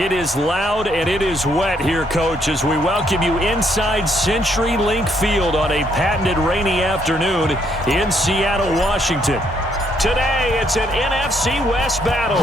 It is loud and it is wet here, Coach, as we welcome you inside CenturyLink Field on a patented rainy afternoon in Seattle, Washington. Today, it's an NFC West battle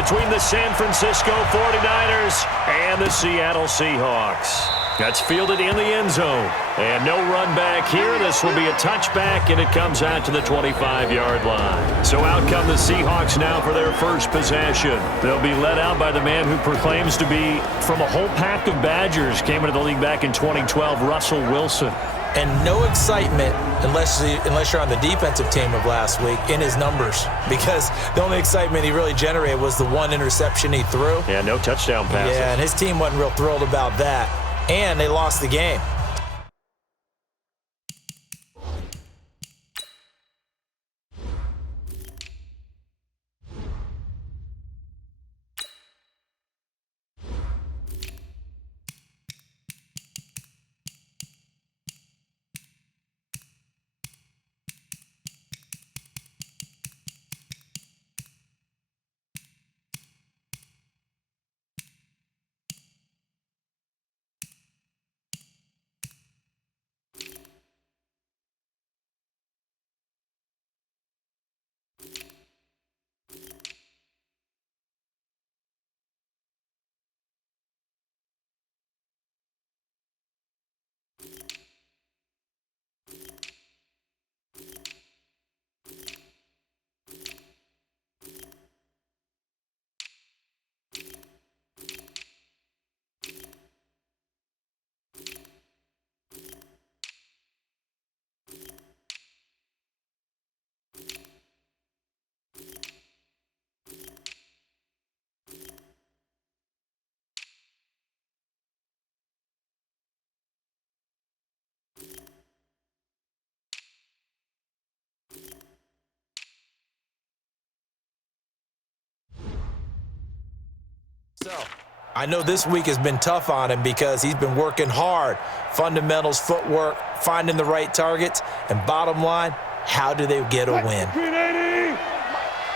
between the San Francisco 49ers and the Seattle Seahawks. That's fielded in the end zone. And no run back here. This will be a touchback, and it comes out to the 25-yard line. So out come the Seahawks now for their first possession. They'll be led out by the man who proclaims to be from a whole pack of Badgers. Came into the league back in 2012, Russell Wilson. And no excitement unless you're on the defensive team of last week in his numbers, because the only excitement he really generated was the one interception he threw. Yeah, no touchdown passes. Yeah, and his team wasn't real thrilled about that. And they lost the game. So, I know this week has been tough on him because he's been working hard. Fundamentals, footwork, finding the right targets, and bottom line, how do they get a win?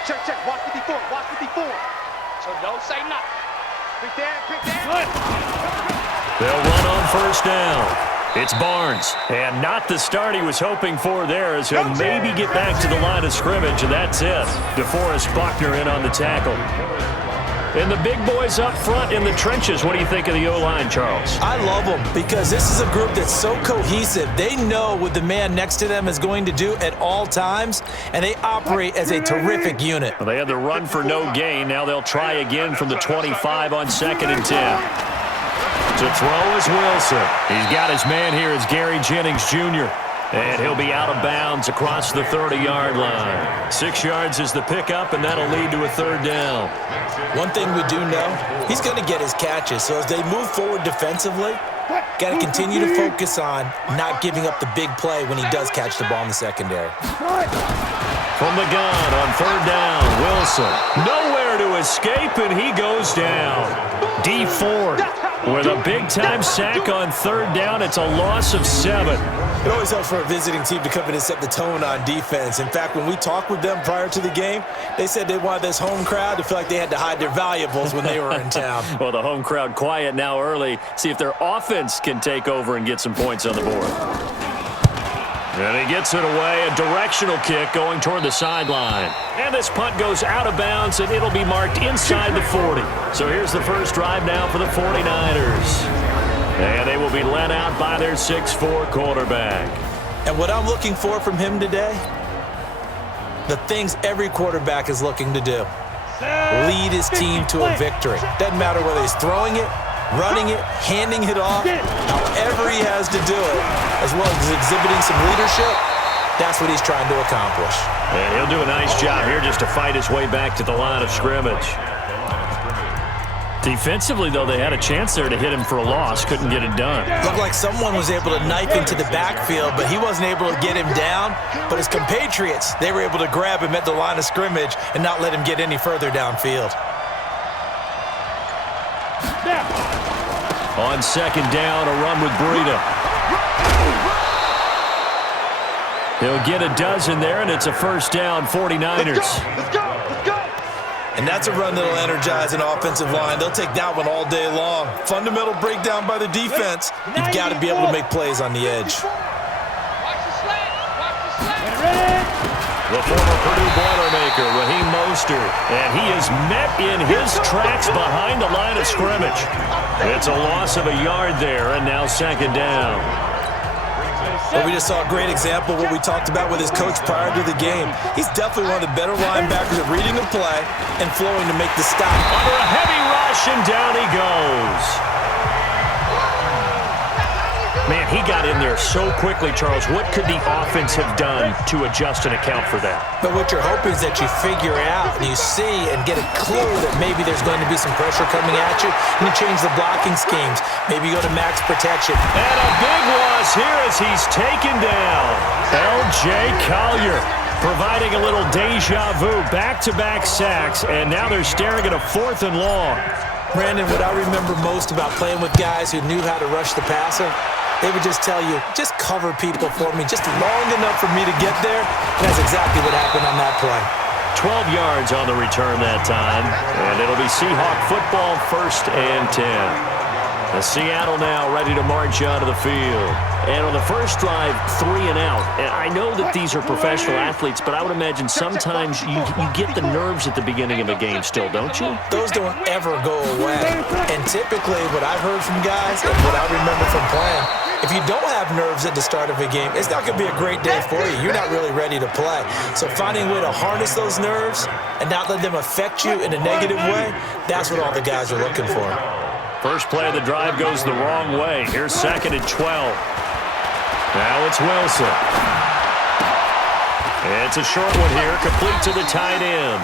Check, watch 54, watch 54. So don't say nothing. Quick down. They'll run on first down. It's Barnes, and not the start he was hoping for there, as he'll maybe get back to the line of scrimmage, and that's it. DeForest Buckner in on the tackle. And the big boys up front in the trenches. What do you think of the O-line, Charles? I love them because this is a group that's so cohesive. They know what the man next to them is going to do at all times, and they operate as a terrific unit. Well, they had the run for no gain. Now they'll try again from the 25 on 2nd and 10. To throw is Wilson. He's got his man here. It's Gary Jennings Jr., and he'll be out of bounds across the 30-yard line. 6 yards is the pickup, and that'll lead to a 3rd down. One thing we do know, he's going to get his catches. So as they move forward defensively, got to continue to focus on not giving up the big play when he does catch the ball in the secondary. From the gun on 3rd down, Wilson. Nowhere to escape, and he goes down. Dee Ford with a big-time sack on 3rd down. It's a loss of 7. It always helps for a visiting team to come in and set the tone on defense. In fact, when we talked with them prior to the game, they said they wanted this home crowd to feel like they had to hide their valuables when they were in town. Well, the home crowd quiet now early. See if their offense can take over and get some points on the board. And he gets it away. A directional kick going toward the sideline. And this punt goes out of bounds, and it'll be marked inside the 40. So here's the first drive now for the 49ers. And they will be led out by their 6'4" quarterback. And what I'm looking for from him today, the things every quarterback is looking to do. Lead his team to a victory. Doesn't matter whether he's throwing it, running it, handing it off, however he has to do it, as well as exhibiting some leadership, that's what he's trying to accomplish. And he'll do a nice job here just to fight his way back to the line of scrimmage. Defensively, though, they had a chance there to hit him for a loss. Couldn't get it done. Looked like someone was able to knife into the backfield, but he wasn't able to get him down. But his compatriots, they were able to grab him at the line of scrimmage and not let him get any further downfield. On 2nd down, a run with Breida. He'll get a dozen there, and it's a first down, 49ers. Let's go. And that's a run that'll energize an offensive line. They'll take that one all day long. Fundamental breakdown by the defense. You've got to be able to make plays on the edge. The former Purdue Boilermaker, Raheem Mostert, and he is met in his tracks behind the line of scrimmage. It's a loss of a yard there, and now second down. Well, we just saw a great example of what we talked about with his coach prior to the game. He's definitely one of the better linebackers at reading the play and flowing to make the stop. Under a heavy rush, and down he goes. Man, he got in there so quickly, Charles. What could the offense have done to adjust and account for that? But what you're hoping is that you figure out and you see and get a clue that maybe there's going to be some pressure coming at you, and you change the blocking schemes. Maybe you go to max protection. And a big loss here as he's taken down. L.J. Collier providing a little deja vu, back-to-back sacks, and now they're staring at a 4th and long. Brandon, what I remember most about playing with guys who knew how to rush the passer, they would just tell you, just cover people for me, just long enough for me to get there. And that's exactly what happened on that play. 12 yards on the return that time, and it'll be Seahawk football, 1st and 10. The Seattle now ready to march out of the field. And on the first drive, 3 and out. And I know that these are professional athletes, but I would imagine sometimes you get the nerves at the beginning of a game still, don't you? Those don't ever go away. And typically what I've heard from guys and what I remember from playing, if you don't have nerves at the start of a game, it's not going to be a great day for you. You're not really ready to play. So finding a way to harness those nerves and not let them affect you in a negative way, that's what all the guys are looking for. First play of the drive goes the wrong way. Here's 2nd and 12. Now it's Wilson. It's a short one here, complete to the tight end.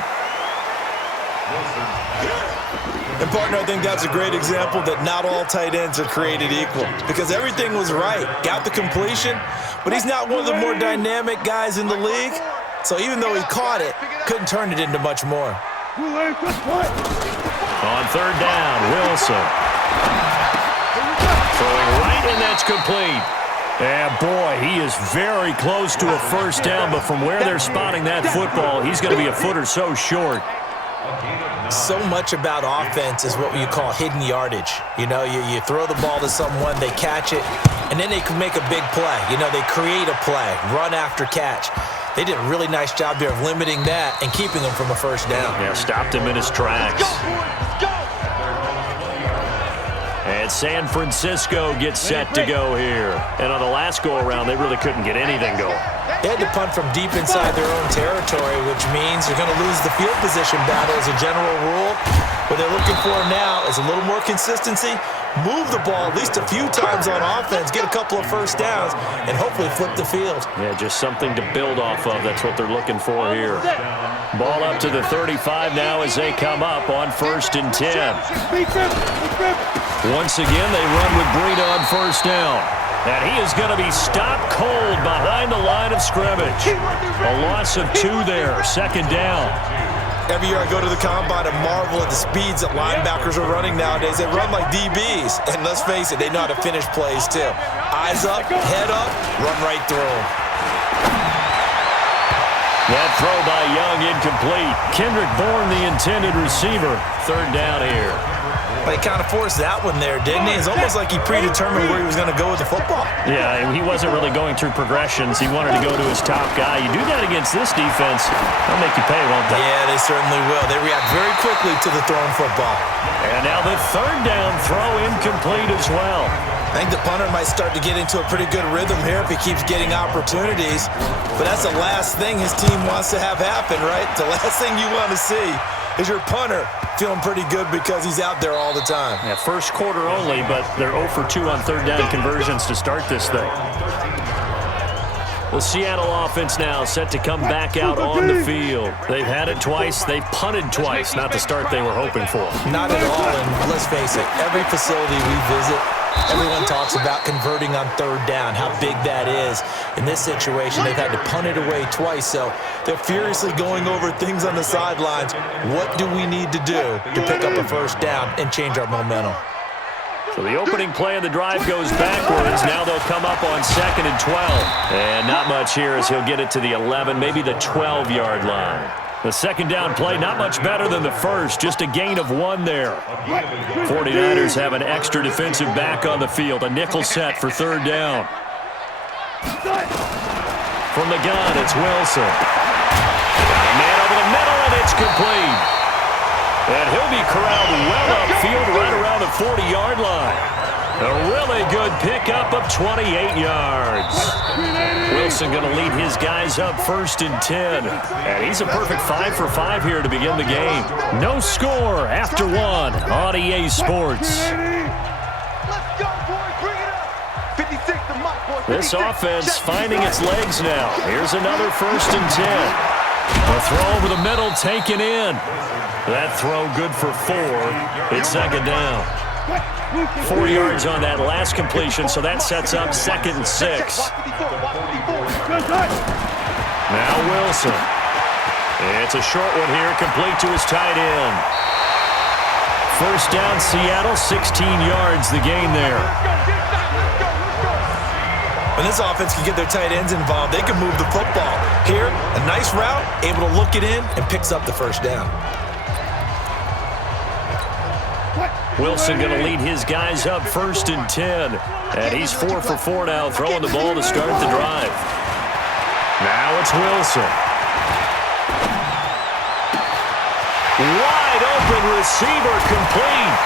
And, partner, I think that's a great example that not all tight ends are created equal because everything was right. Got the completion, but he's not one of the more dynamic guys in the league. So even though he caught it, couldn't turn it into much more. On 3rd down, Wilson. Throwing right, and that's complete. And, boy, he is very close to a first down, but from where they're spotting that football, he's going to be a foot or so short. So much about offense is what you call hidden yardage. You know, you throw the ball to someone, they catch it, and then they can make a big play. You know, they create a play, run after catch. They did a really nice job there of limiting that and keeping him from a first down. Yeah, stopped him in his tracks. And San Francisco gets set to go here. And on the last go-around, they really couldn't get anything going. They had to punt from deep inside their own territory, which means you're going to lose the field position battle as a general rule. What they're looking for now is a little more consistency, move the ball at least a few times on offense, get a couple of first downs, and hopefully flip the field. Yeah, just something to build off of. That's what they're looking for here. Ball up to the 35 now as they come up on 1st and 10. Once again, they run with Breida on first down. And he is going to be stopped cold behind the line of scrimmage. A loss of 2 there, 2nd down. Every year I go to the combine and marvel at the speeds that linebackers are running nowadays. They run like DBs. And let's face it, they know how to finish plays too. Eyes up, head up, run right through them. That throw by Young incomplete. Kendrick Bourne, the intended receiver. 3rd down here. But he kind of forced that one there, didn't he? It's almost like he predetermined where he was going to go with the football. Yeah, he wasn't really going through progressions. He wanted to go to his top guy. You do that against this defense, they'll make you pay, won't they? Yeah, they certainly will. They react very quickly to the thrown football. And now the 3rd down throw incomplete as well. I think the punter might start to get into a pretty good rhythm here if he keeps getting opportunities. But that's the last thing his team wants to have happen, right? The last thing you want to see is your punter feeling pretty good because he's out there all the time. Yeah, first quarter only, but they're 0 for 2 on 3rd down conversions to start this thing. The Seattle offense now set to come back out on the field. They've had it twice. They've punted twice. Not the start they were hoping for. Not at all, and let's face it, every facility we visit, everyone talks about converting on 3rd down, how big that is. In this situation, they've had to punt it away twice, so they're furiously going over things on the sidelines. What do we need to do to pick up a first down and change our momentum? So the opening play of the drive goes backwards. Now they'll come up on 2nd and 12. And not much here as he'll get it to the 11, maybe the 12-yard line. The second down play, not much better than the first, just a gain of 1 there. 49ers have an extra defensive back on the field, a nickel set for third down. From the gun, it's Wilson. Got a man over the middle, and it's complete. And he'll be corralled well upfield right around the 40-yard line. A really good pickup of 28 yards. Wilson going to lead his guys up 1st and 10. And he's a perfect 5 for 5 here to begin the game. No score after 1 on EA Sports. Let's go, boys. Bring it up. 56 to Mike, boys. This offense finding its legs now. Here's another 1st and 10. A throw over the middle taken in. That throw good for 4. It's second down. 4 yards on that last completion, so that sets up 2nd and 6. Now Wilson. It's a short one here, complete to his tight end. First down, Seattle, 16 yards the gain there. When this offense can get their tight ends involved, they can move the football. Here, a nice route, able to look it in, and picks up the first down. Wilson going to lead his guys up 1st and 10. And he's 4 for 4 now, throwing the ball to start the drive. Now it's Wilson. Wide open receiver complete.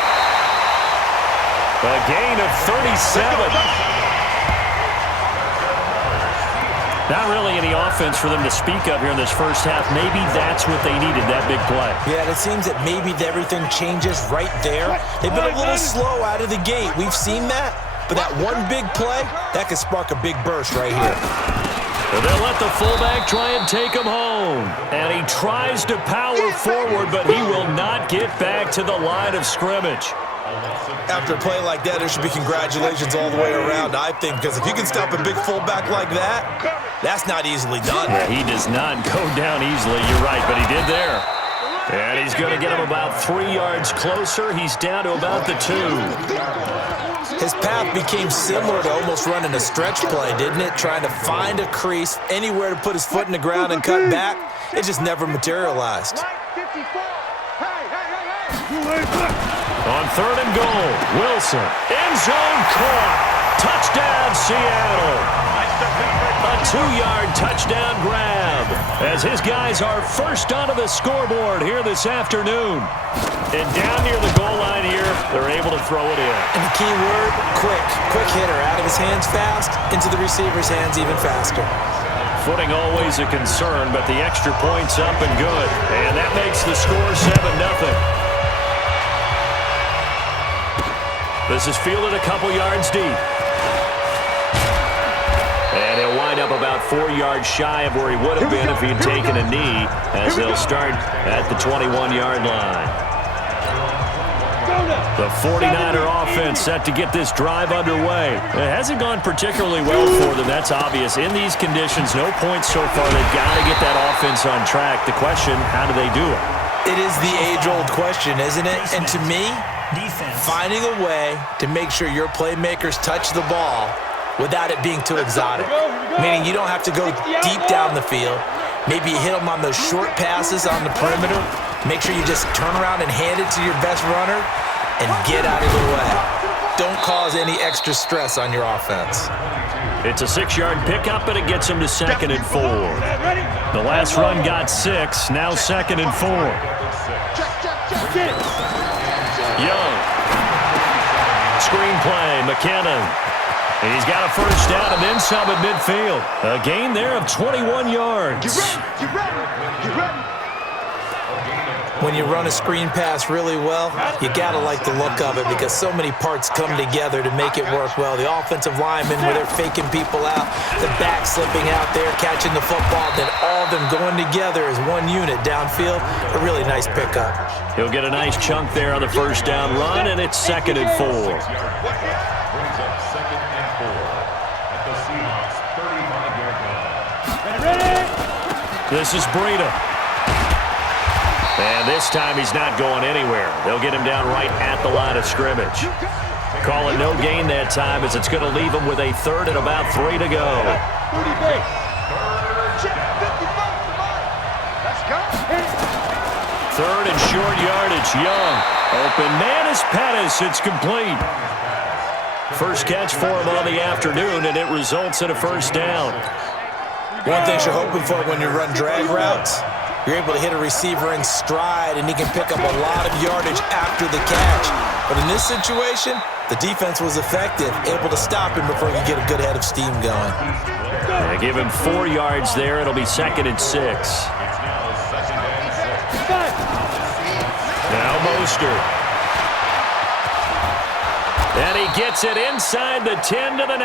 A gain of 37. Not really any offense for them to speak of here in this first half. Maybe that's what they needed, that big play. Yeah, it seems that maybe everything changes right there. They've been a little slow out of the gate. We've seen that. But that one big play, that could spark a big burst right here. And they'll let the fullback try and take him home. And he tries to power forward, but he will not get back to the line of scrimmage. After a play like that, there should be congratulations all the way around, I think, because if you can stop a big fullback like that, that's not easily done. Yeah, he does not go down easily, you're right, but he did there. And he's going to get him about 3 yards closer. He's down to about the 2. His path became similar to almost running a stretch play, didn't it? Trying to find a crease, anywhere to put his foot in the ground and cut back. It just never materialized. On 3rd and goal, Wilson, end zone caught. Touchdown, Seattle. A 2-yard touchdown grab as his guys are first onto the scoreboard here this afternoon. And down near the goal line here, they're able to throw it in. And the key word, quick. Quick hitter, out of his hands fast, into the receiver's hands even faster. Footing always a concern, but the extra point's up and good. And that makes the score 7-0. This is fielded a couple yards deep. And he'll wind up about 4 yards shy of where he would have been if he had taken a knee, as they'll start at the 21-yard line. The 49er offense set to get this drive underway. It hasn't gone particularly well for them, that's obvious. In these conditions, no points so far. They've got to get that offense on track. The question, how do they do it? It is the age-old question, isn't it? And to me, finding a way to make sure your playmakers touch the ball without it being too exotic. Meaning you don't have to go deep down the field. Maybe you hit them on those short passes on the perimeter. Make sure you just turn around and hand it to your best runner and get out of the way. Don't cause any extra stress on your offense. It's a 6-yard pickup, but it gets him to 2nd and 4. The last run got 6, now 2nd and 4. Young. Screen play, McKinnon. He's got a first down and then some at midfield. A gain there of 21 yards. Get ready. When you run a screen pass really well, you gotta like the look of it because so many parts come together to make it work well. The offensive linemen, where they're faking people out, the back slipping out there, catching the football, then all of them going together as one unit downfield. A really nice pickup. He'll get a nice chunk there on the first down run, and it's 2nd and 4. Brings up 2nd and 4 at the Seahawks 35-yard line. This is Breida. And this time he's not going anywhere. They'll get him down right at the line of scrimmage. Call it no gain that time as it's going to leave him with a 3rd and about 3 to go. Third and short yardage. Young. Open man is Pettis. It's complete. First catch for him on the afternoon, and it results in a first down. One thing you're hoping for when you run drag routes, you're able to hit a receiver in stride, and he can pick up a lot of yardage after the catch. But in this situation, the defense was effective, able to stop him before he could get a good head of steam going. They give him 4 yards there. It'll be 2nd and 6. Now Mostert. And he gets it inside the 10 to the 9.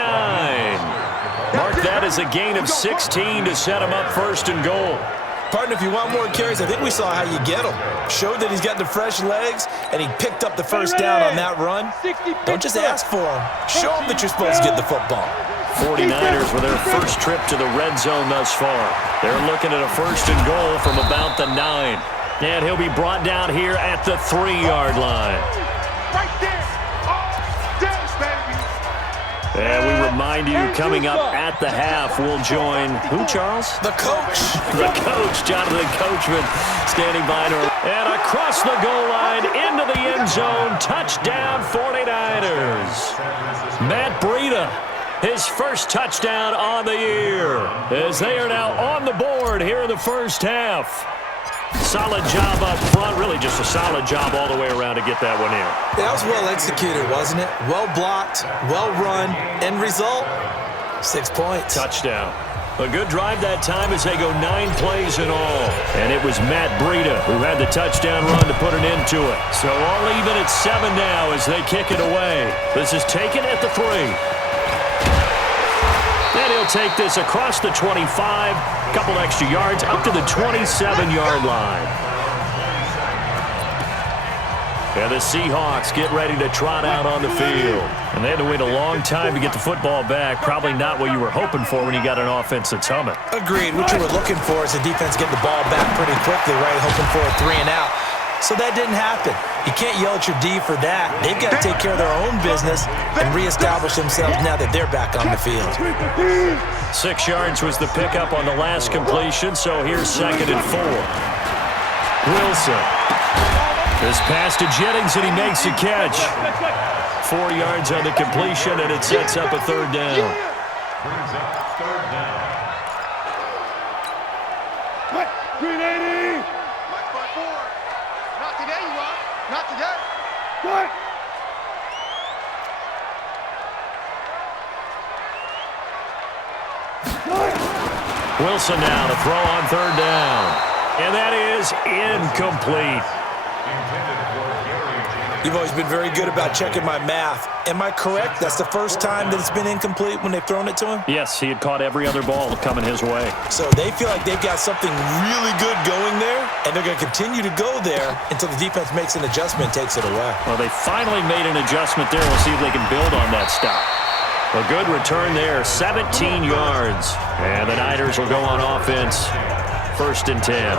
Mark that as a gain of 16 to set him up 1st and goal. Partner, if you want more carries, I think we saw how you get him. Showed that he's got the fresh legs, and he picked up the first down on that run. Don't just ask for him. Show him that you're supposed to get the football. 49ers with their first trip to the red zone thus far. They're looking at a 1st and goal from about the 9. And he'll be brought down here at the 3-yard line. Right there. And we remind you, coming up at the half, we'll join who, Charles? The coach. The coach, Jonathan Coachman, standing by. And across the goal line, into the end zone, touchdown 49ers. Matt Breida, his first touchdown on the year, as they are now on the board here in the first half. Solid job up front, really just a solid job all the way around to get that one in. That was well executed, wasn't it? Well blocked, well run. End result, 6 points. Touchdown. A good drive that time as they go 9 plays in all. And it was Matt Breida who had the touchdown run to put an end to it. So all even at 7 now as they kick it away. This is taken at the 3. And he'll take this across the 25, couple extra yards, up to the 27-yard line. And the Seahawks get ready to trot out on the field. And they had to wait a long time to get the football back. Probably not what you were hoping for when you got an offense that's humming. Agreed. What you were looking for is the defense get the ball back pretty quickly, right? Hoping for a 3 and out. So that didn't happen. You can't yell at your D for that. They've got to take care of their own business and reestablish themselves now that they're back on the field. 6 yards was the pickup on the last completion, so here's 2nd and 4. Wilson. This pass to Jennings, and he makes a catch. 4 yards on the completion, and it sets up a 3rd down. Brings up 3rd down. 380. Not today, you are. Not today. What? Wilson now to throw on 3rd down. And that is incomplete. You've always been very good about checking my math. Am I correct? That's the first time that it's been incomplete when they've thrown it to him? Yes, he had caught every other ball coming his way. So they feel like they've got something really good going there, and they're going to continue to go there until the defense makes an adjustment and takes it away. Well, they finally made an adjustment there. We'll see if they can build on that stop. A good return there, 17 yards. And the Niners will go on offense, 1st and 10.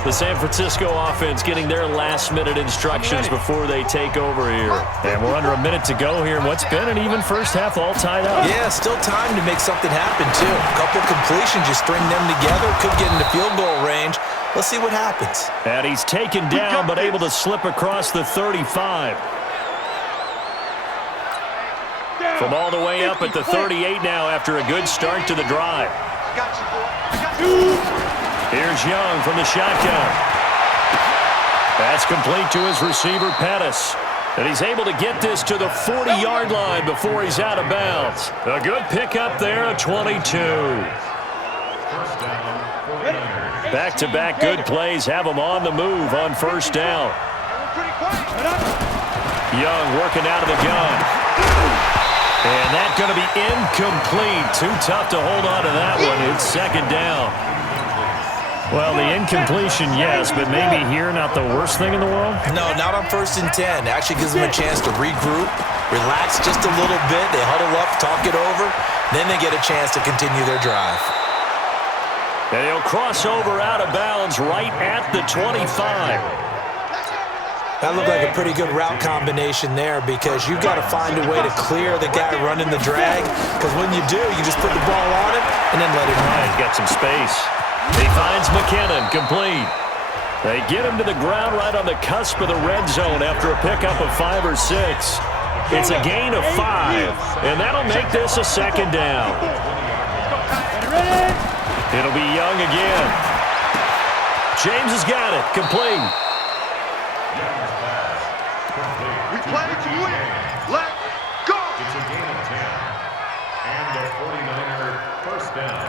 The San Francisco offense getting their last-minute instructions before they take over here. And we're under a minute to go here in what's been an even first half, all tied up. Yeah, still time to make something happen, too. A couple completions, you string them together, could get into field goal range. Let's see what happens. And he's taken down, but able to slip across the 35. From all the way up at the 38 now after a good start to the drive. Got you, boy. Got you. Here's Young from the shotgun. That's complete to his receiver, Pettis. And he's able to get this to the 40-yard line before he's out of bounds. A good pickup there at 22. Back-to-back good plays have him on the move on 1st down. Young working out of the gun. And that's going to be incomplete. Too tough to hold on to that one. It's 2nd down. Well, the incompletion, yes, but maybe here not the worst thing in the world? No, not on 1st and 10. Actually gives them a chance to regroup, relax just a little bit. They huddle up, talk it over. Then they get a chance to continue their drive. And he'll cross over out of bounds right at the 25. That looked like a pretty good route combination there because you've got to find a way to clear the guy running the drag because when you do, you just put the ball on him and then let him run. He's got some space. He finds McKinnon, complete. They get him to the ground right on the cusp of the red zone after a pickup of 5 or 6. It's a gain of 5, and that'll make this a second down. It'll be Young again. James has got it, complete. We play to win. Let's go. It's a gain of 10. And the 49er first down.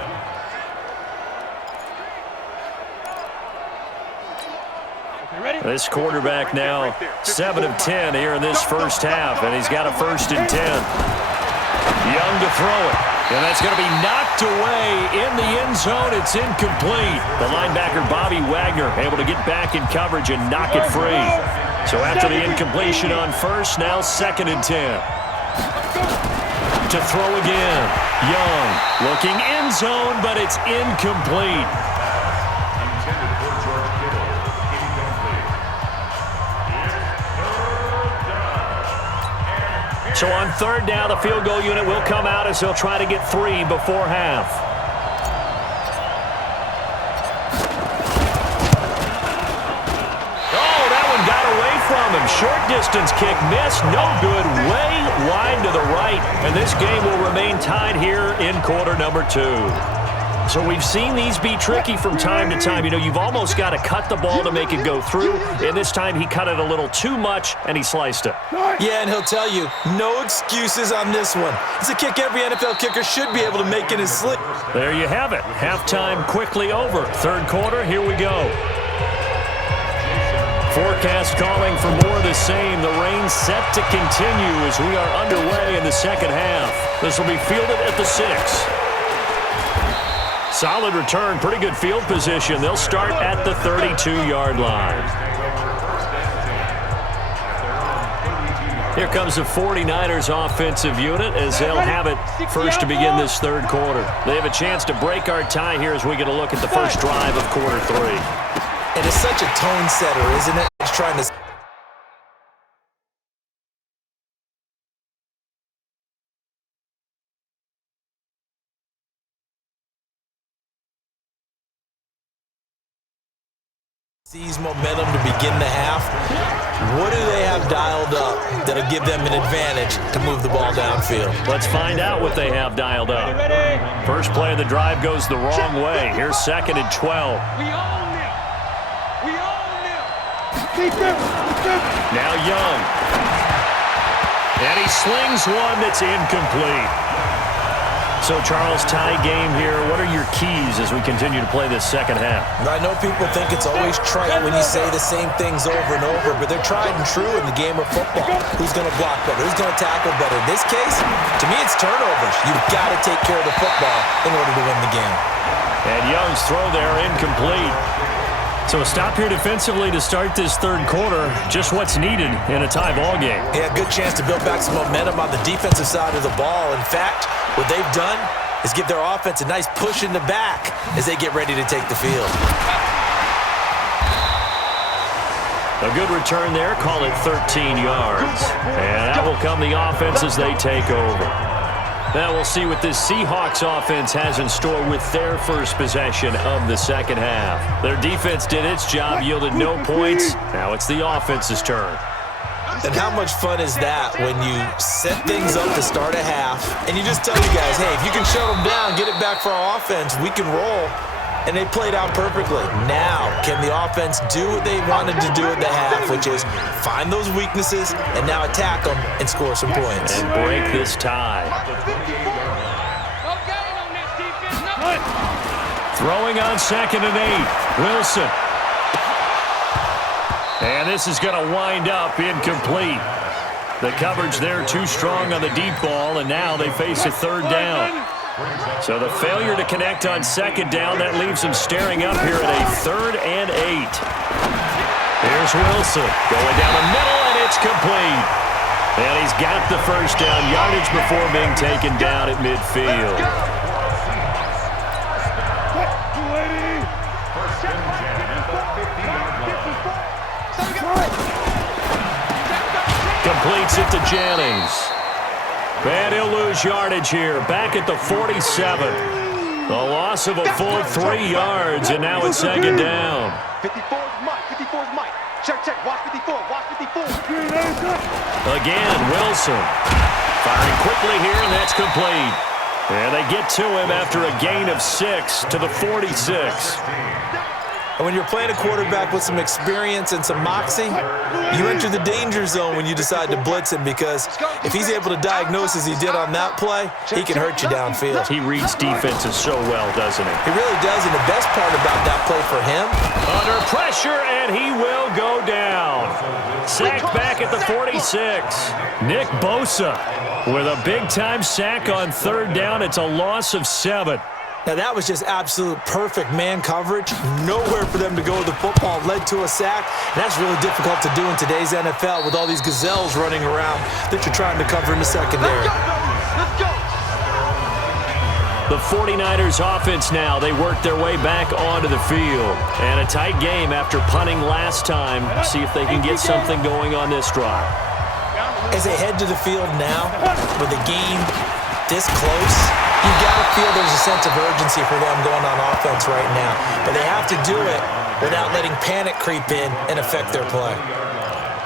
This quarterback now 7 of 10 here in this first half, and he's got a 1st and 10. Young to throw it, and that's going to be knocked away in the end zone. It's incomplete. The linebacker Bobby Wagner able to get back in coverage and knock it free. So after the incompletion on first, now 2nd and 10. To throw again. Young looking end zone, but it's incomplete. Intended for George Kittle. Incomplete. So on 3rd down, the field goal unit will come out as he'll try to get 3 before half. Oh, that one got away from him. Short distance kick missed. No good. Way wide to the right. And this game will remain tied here in quarter number 2. So we've seen these be tricky from time to time. You know, you've almost got to cut the ball to make it go through. And this time he cut it a little too much, and he sliced it. Yeah, and he'll tell you, no excuses on this one. It's a kick every NFL kicker should be able to make in his sleep. There you have it. Halftime quickly over. 3rd quarter, here we go. Forecast calling for more of the same. The rain set to continue as we are underway in the second half. This will be fielded at the 6. Solid return, pretty good field position. They'll start at the 32-yard line. Here comes the 49ers offensive unit as they'll have it first to begin this 3rd quarter. They have a chance to break our tie here as we get a look at the first drive of quarter 3. And it's such a tone setter, isn't it? It's trying to seize momentum to begin the half. What do they have dialed up that'll give them an advantage to move the ball downfield? Let's find out what they have dialed up. First play of the drive goes the wrong way. Here's 2nd and 12. We own them. We own them. Now Young. And he slings one that's incomplete. So, Charles, tie game here. What are your keys as we continue to play this second half? I know people think it's always trite when you say the same things over and over, but they're tried and true in the game of football. Who's going to block better? Who's going to tackle better? In this case, to me, it's turnovers. You've got to take care of the football in order to win the game. And Young's throw there incomplete. So a stop here defensively to start this 3rd quarter. Just what's needed in a tie ball game. Yeah, good chance to build back some momentum on the defensive side of the ball. In fact, what they've done is give their offense a nice push in the back as they get ready to take the field. A good return there. Call it 13 yards. And that will come the offense as they take over. Now we'll see what this Seahawks offense has in store with their first possession of the second half. Their defense did its job, yielded no points. Now it's the offense's turn. And how much fun is that when you set things up to start a half and you just tell you guys, hey, if you can shut them down, get it back for our offense, we can roll. And they played out perfectly. Now, can the offense do what they wanted to do at the half, which is find those weaknesses and now attack them and score some points? And break this tie. Throwing on 2nd and 8. Wilson. And this is going to wind up incomplete. The coverage there too strong on the deep ball, and now they face a 3rd down. So the failure to connect on 2nd down, that leaves them staring up here at a 3rd and 8. Here's Wilson going down the middle, and it's complete. And he's got the first down, yardage before being taken down at midfield. Completes it to Jennings. And he'll lose yardage here, back at the 47. A loss of a full 3 yards, and now it's second down. 54 is Mike. 54 is Mike. Check, check. Watch 54. Watch 54. Again, Wilson. Firing quickly here, and that's complete. And they get to him after a gain of 6 to the 46. And when you're playing a quarterback with some experience and some moxie, you enter the danger zone when you decide to blitz him, because if he's able to diagnose as he did on that play, he can hurt you downfield. He reads defenses so well, doesn't he? He really does, and the best part about that play for him, under pressure, and he will go down. Sacked back at the 46. Nick Bosa with a big-time sack on third down. It's a loss of 7. now that was just absolute perfect man coverage. Nowhere for them to go with the football, led to a sack. And that's really difficult to do in today's NFL with all these gazelles running around that you're trying to cover in the secondary. Let's go. The 49ers offense now, they work their way back onto the field. And a tight game after punting last time. See if they can get something going on this drive. As they head to the field now, with a game this close, you got to feel there's a sense of urgency for them going on offense right now. But they have to do it without letting panic creep in and affect their play.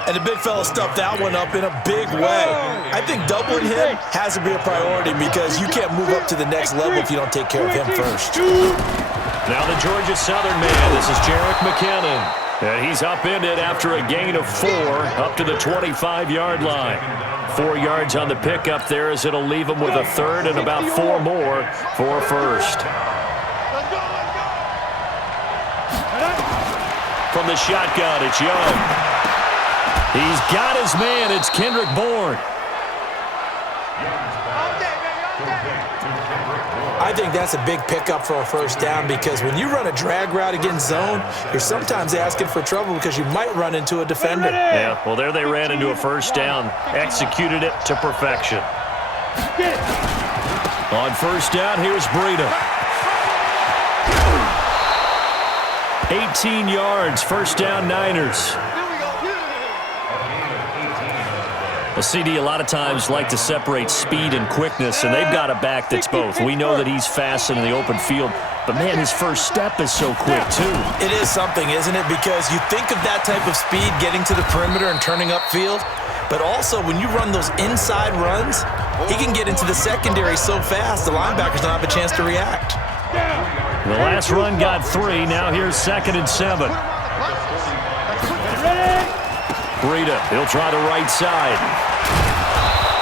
And the big fella stuffed that one up in a big way. I think doubling him has to be a priority, because you can't move up to the next level if you don't take care of him first. Now the Georgia Southern man, this is Jerick McKinnon. And he's upended after a gain of 4 up to the 25-yard line. 4 yards on the pickup there, as it'll leave him with a third and about 4 more for first. From the shotgun, it's Young. He's got his man. It's Kendrick Bourne. I think that's a big pickup for a first down, because when you run a drag route against zone, you're sometimes asking for trouble because you might run into a defender. Yeah, well, there they ran into a first down. Executed it to perfection. On first down, here's Breida. 18 yards, first down Niners. Well, CD, a lot of times like to separate speed and quickness, and they've got a back that's both. We know that he's fast in the open field, but, man, his first step is so quick, too. It is something, isn't it? Because you think of that type of speed getting to the perimeter and turning upfield, but also when you run those inside runs, he can get into the secondary so fast the linebackers don't have a chance to react. The last run got 3. Now here's 2nd and 7. Breida, he'll try the right side.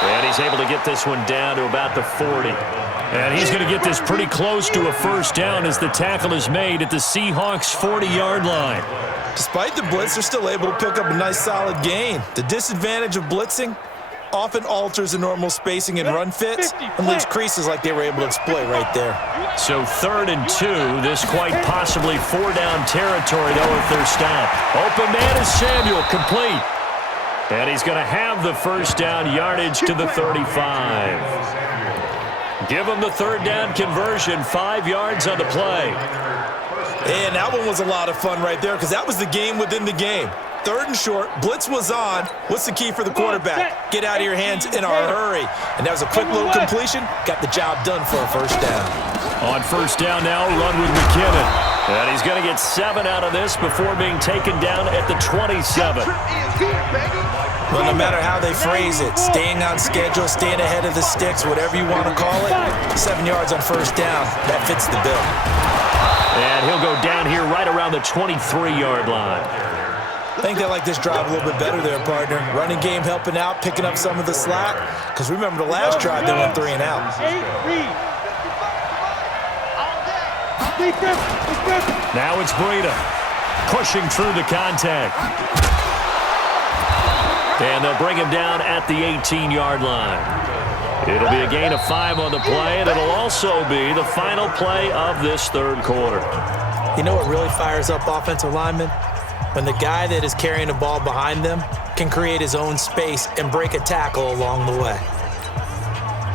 And he's able to get this one down to about the 40. And he's going to get this pretty close to a first down as the tackle is made at the Seahawks' 40-yard line. Despite the blitz, they're still able to pick up a nice solid gain. The disadvantage of blitzing often alters the normal spacing and run fits and leaves creases like they were able to exploit right there. So 3rd and 2, this quite possibly 4-down territory, though, if they're stopped. Open man is Samuel, complete. And he's going to have the first down, yardage to the 35. Give him the 3rd down conversion, 5 yards on the play. And that one was a lot of fun right there, because that was the game within the game. 3rd and short, blitz was on. What's the key for the quarterback? Get out of your hands in a hurry. And that was a quick little completion. Got the job done for a first down. On first down now, run with McKinnon. And he's going to get 7 out of this before being taken down at the 27. Well, no matter how they phrase it, staying on schedule, staying ahead of the sticks, whatever you want to call it, 7 yards on first down, that fits the bill. And he'll go down here right around the 23-yard line. I think they like this drive a little bit better there, partner. Running game helping out, picking up some of the slack. Because remember the last drive, they went 3 and out. Now it's Breida pushing through the contact. And they'll bring him down at the 18-yard line. It'll be a gain of 5 on the play, and it'll also be the final play of this 3rd quarter. You know what really fires up offensive linemen? When the guy that is carrying the ball behind them can create his own space and break a tackle along the way.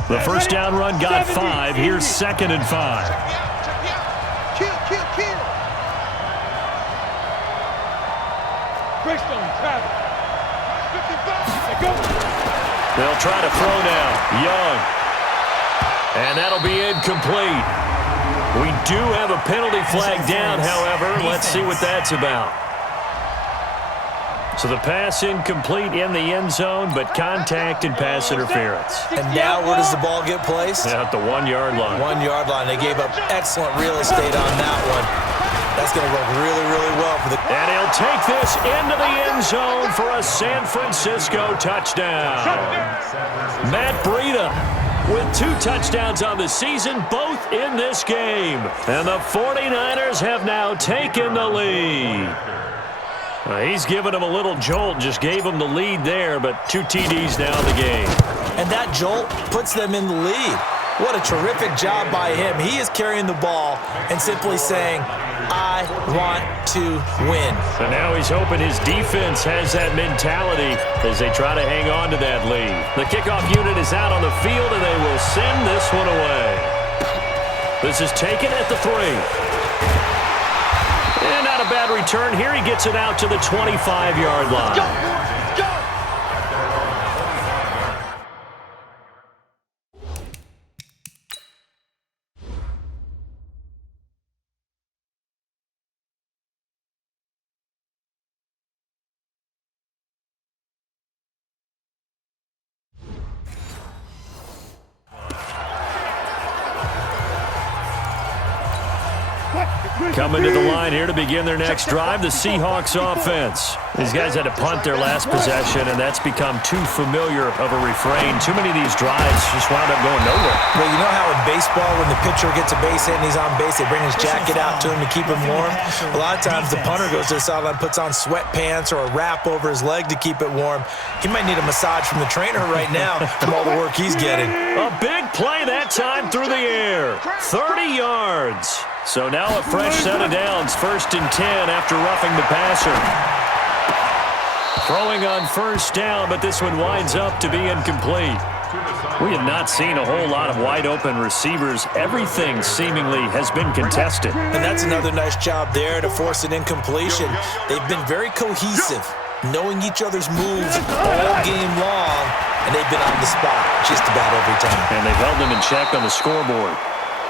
The first down run got 5. Here's 2nd and 5. Kill. Greystone, Travis. They'll try to throw now. Young. And that'll be incomplete. We do have a penalty flag down, however. Let's see what that's about. So the pass incomplete in the end zone, but contact and pass interference. And now where does the ball get placed? At the 1-yard line. 1-yard line. They gave up excellent real estate on that one. That's going to work really, really well for the... And he'll take this into the end zone for a San Francisco touchdown. Matt Breida with 2 touchdowns on the season, both in this game. And the 49ers have now taken the lead. He's given him a little jolt, just gave him the lead there, but 2 TDs now in the game. And that jolt puts them in the lead. What a terrific job by him. He is carrying the ball and simply saying, I want to win. And now he's hoping his defense has that mentality as they try to hang on to that lead. The kickoff unit is out on the field, and they will send this one away. This is taken at the 3. And not a bad return here. He gets it out to the 25-yard line. Go! Coming to the line here to begin their next drive, the Seahawks offense. These guys had to punt their last possession, and that's become too familiar of a refrain. Too many of these drives just wound up going nowhere. Well, you know how in baseball, when the pitcher gets a base hit and he's on base, they bring his jacket out to him to keep him warm? A lot of times the punter goes to the sideline, puts on sweatpants or a wrap over his leg to keep it warm. He might need a massage from the trainer right now from all the work he's getting. A big play that time through the air. 30 yards. So now a fresh set of downs, 1st and 10 after roughing the passer. Throwing on 1st down, but this one winds up to be incomplete. We have not seen a whole lot of wide-open receivers. Everything seemingly has been contested. And that's another nice job there to force an incompletion. They've been very cohesive, knowing each other's moves all game long, and they've been on the spot just about every time. And they've held them in check on the scoreboard.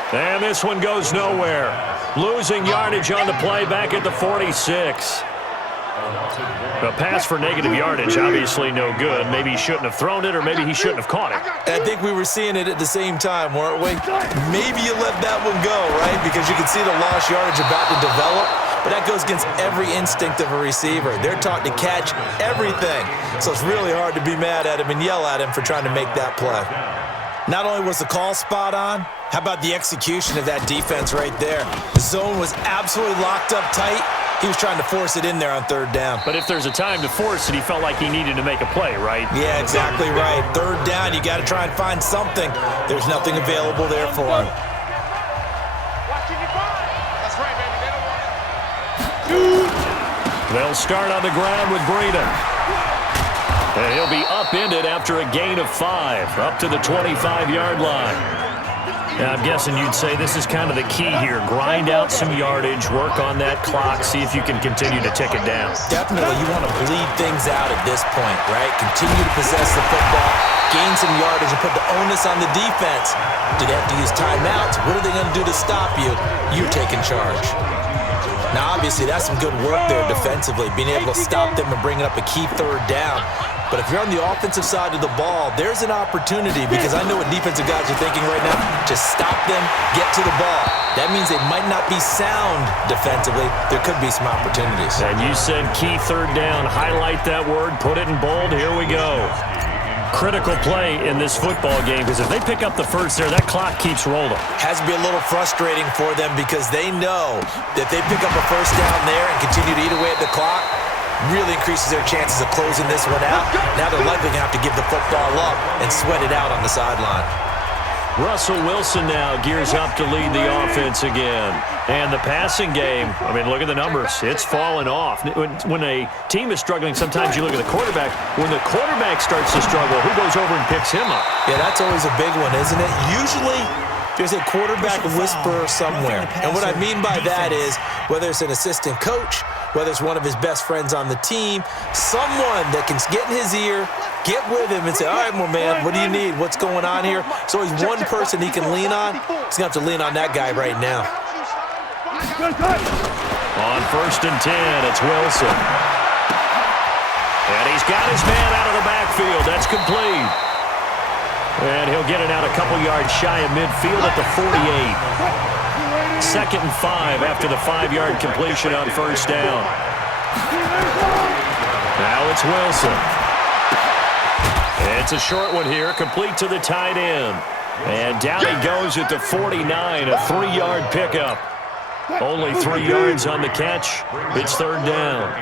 And this one goes nowhere. Losing yardage on the play back at the 46. A pass for negative yardage, obviously no good. Maybe he shouldn't have thrown it, or maybe he shouldn't have caught it. I think we were seeing it at the same time, weren't we? Maybe you let that one go, right? Because you can see the lost yardage about to develop. But that goes against every instinct of a receiver. They're taught to catch everything. So it's really hard to be mad at him and yell at him for trying to make that play. Not only was the call spot on, how about the execution of that defense right there? The zone was absolutely locked up tight. He was trying to force it in there on 3rd down. But if there's a time to force it, he felt like he needed to make a play, right? Yeah, exactly right. 3rd down, you got to try and find something. There's nothing available there for him. That's right, baby. They don't want it. They'll start on the ground with Breida. And he'll be upended after a gain of 5, up to the 25-yard line. Now, I'm guessing you'd say this is kind of the key here. Grind out some yardage, work on that clock, see if you can continue to tick it down. Definitely, you want to bleed things out at this point, right? Continue to possess the football, gain some yardage, and put the onus on the defense. Do they have to use timeouts? What are they going to do to stop you? You're taking charge. Now, obviously, that's some good work there defensively, being able to stop them and bringing up a key 3rd down. But if you're on the offensive side of the ball, there's an opportunity, because I know what defensive guys are thinking right now, to stop them, get to the ball. That means they might not be sound defensively. There could be some opportunities. And you said key 3rd down. Highlight that word, put it in bold. Here we go. Critical play in this football game, because if they pick up the 1st there, that clock keeps rolling. Has to be a little frustrating for them, because they know that if they pick up a 1st down there and continue to eat away at the clock, really increases their chances of closing this one out. Now they're likely going to have to give the football up and sweat it out on the sideline. Russell Wilson now gears up to lead the offense again. And the passing game, I mean, look at the numbers. It's fallen off. When a team is struggling, sometimes you look at the quarterback. When the quarterback starts to struggle, who goes over and picks him up? Yeah, that's always a big one, isn't it? Usually, there's a quarterback whisperer somewhere. And what I mean by that is, whether it's an assistant coach whether it's one of his best friends on the team, someone that can get in his ear, get with him and say, all right, my man, what do you need? What's going on here? So he's one person he can lean on. He's going to have to lean on that guy right now. On 1st and 10, it's Wilson. And he's got his man out of the backfield. That's complete. And he'll get it out a couple yards shy of midfield at the 48. 2nd and 5 after the 5-yard completion on 1st down. Now it's Wilson. It's a short one here, complete to the tight end. And down he goes at the 49, a 3-yard pickup. Only 3 yards on the catch. It's 3rd down.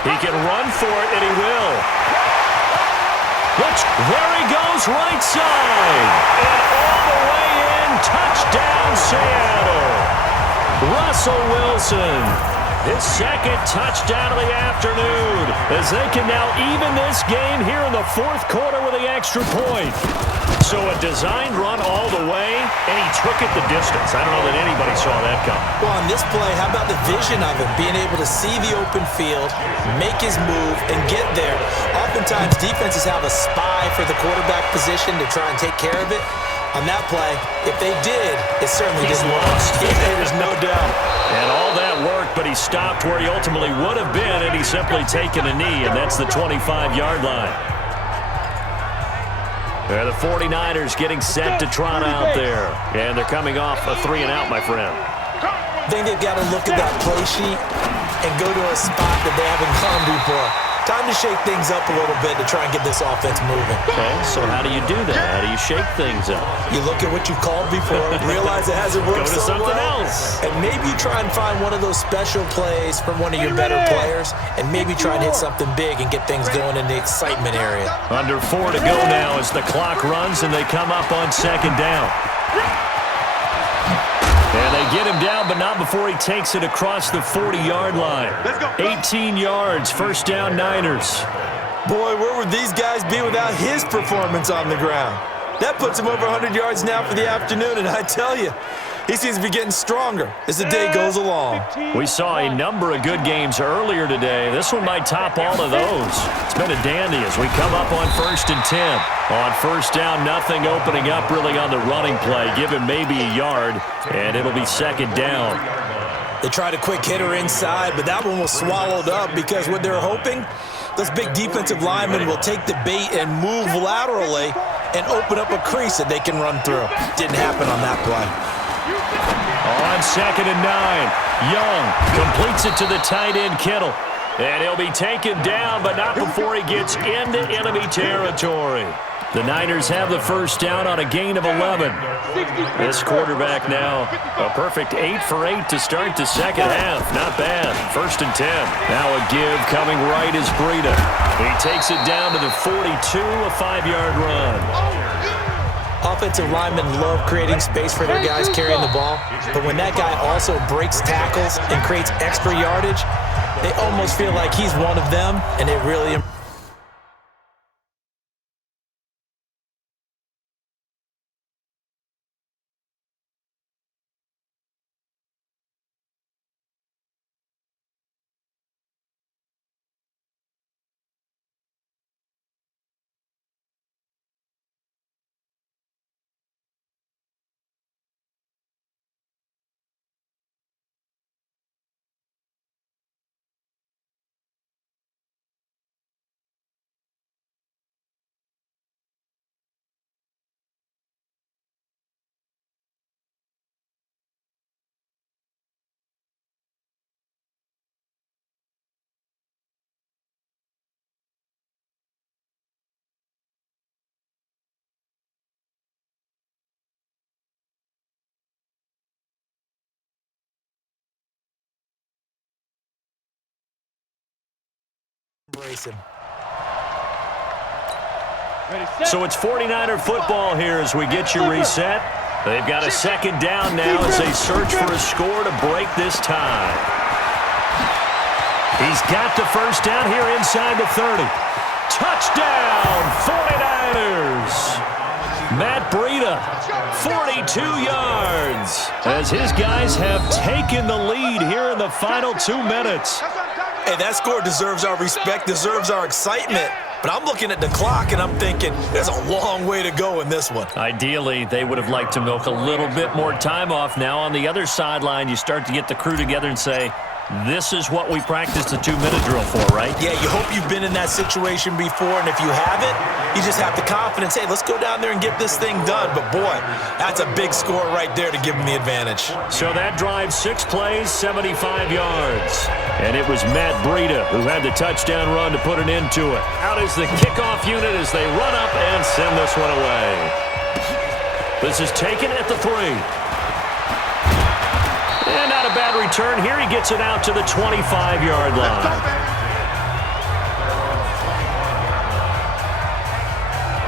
He can run for it, and he will. Watch, there he goes, right side. And all the way in, touchdown Seattle. Russell Wilson, his 2nd touchdown of the afternoon, as they can now even this game here in the 4th quarter with the extra point. So a designed run all the way, and he took it the distance. I don't know that anybody saw that come. Well, on this play, how about the vision of him, being able to see the open field, make his move, and get there. Oftentimes, defenses have a spy for the quarterback position to try and take care of it. On that play, if they did, it certainly didn't work. There's no doubt. And all that worked, but he stopped where he ultimately would have been, and he's simply taken a knee, and that's the 25-yard line. The 49ers getting set to trot out there. And they're coming off a 3-and-out, my friend. I think they've got to look at that play sheet and go to a spot that they haven't gone before. Time to shake things up a little bit to try and get this offense moving. Okay, so how do you do that? How do you shake things up? You look at what you've called before, realize it hasn't worked Go to so something well, else. and maybe try and find one of those special plays from one of your better players, and maybe try and hit something big and get things going in the excitement area. Under 4 to go now as the clock runs, and they come up on 2nd down. And they get him down, but not before he takes it across the 40-yard line. 18 yards, 1st down Niners. Boy, where would these guys be without his performance on the ground? That puts him over 100 yards now for the afternoon, and I tell you, he seems to be getting stronger as the day goes along. We saw a number of good games earlier today. This one might top all of those. It's been a dandy as we come up on 1st and 10. On 1st down, nothing opening up really on the running play. Give him maybe a yard, and it'll be 2nd down. They tried a quick hitter inside, but that one was swallowed up because what they're hoping, those big defensive linemen will take the bait and move laterally and open up a crease that they can run through. Didn't happen on that play. On 2nd and 9, Young completes it to the tight end Kittle. And he'll be taken down, but not before he gets into enemy territory. The Niners have the 1st down on a gain of 11. This quarterback now a perfect 8 for 8 to start the 2nd half. Not bad. 1st and 10. Now a give coming right is Breida. He takes it down to the 42, a 5-yard run. Offensive linemen love creating space for their guys carrying the ball, but when that guy also breaks tackles and creates extra yardage, they almost feel like he's one of them, and it really embrace him. So it's 49er football here as we get you reset. They've got a 2nd down now as they search for a score to break this tie. He's got the 1st down here inside the 30. Touchdown, 49ers! Matt Breida 42 yards as his guys have taken the lead here in the final 2 minutes. Hey, that score deserves our respect, deserves our excitement. But I'm looking at the clock, and I'm thinking there's a long way to go in this one. Ideally, they would have liked to milk a little bit more time off. Now on the other sideline, you start to get the crew together and say, this is what we practiced the 2-minute drill for, right? Yeah, you hope you've been in that situation before, and if you haven't, you just have the confidence, hey, let's go down there and get this thing done. But, boy, that's a big score right there to give them the advantage. So that drive, 6 plays, 75 yards. And it was Matt Breida who had the touchdown run to put an end to it. Out is the kickoff unit as they run up and send this one away. This is taken at the 3. And not a bad return here. He gets it out to the 25-yard line.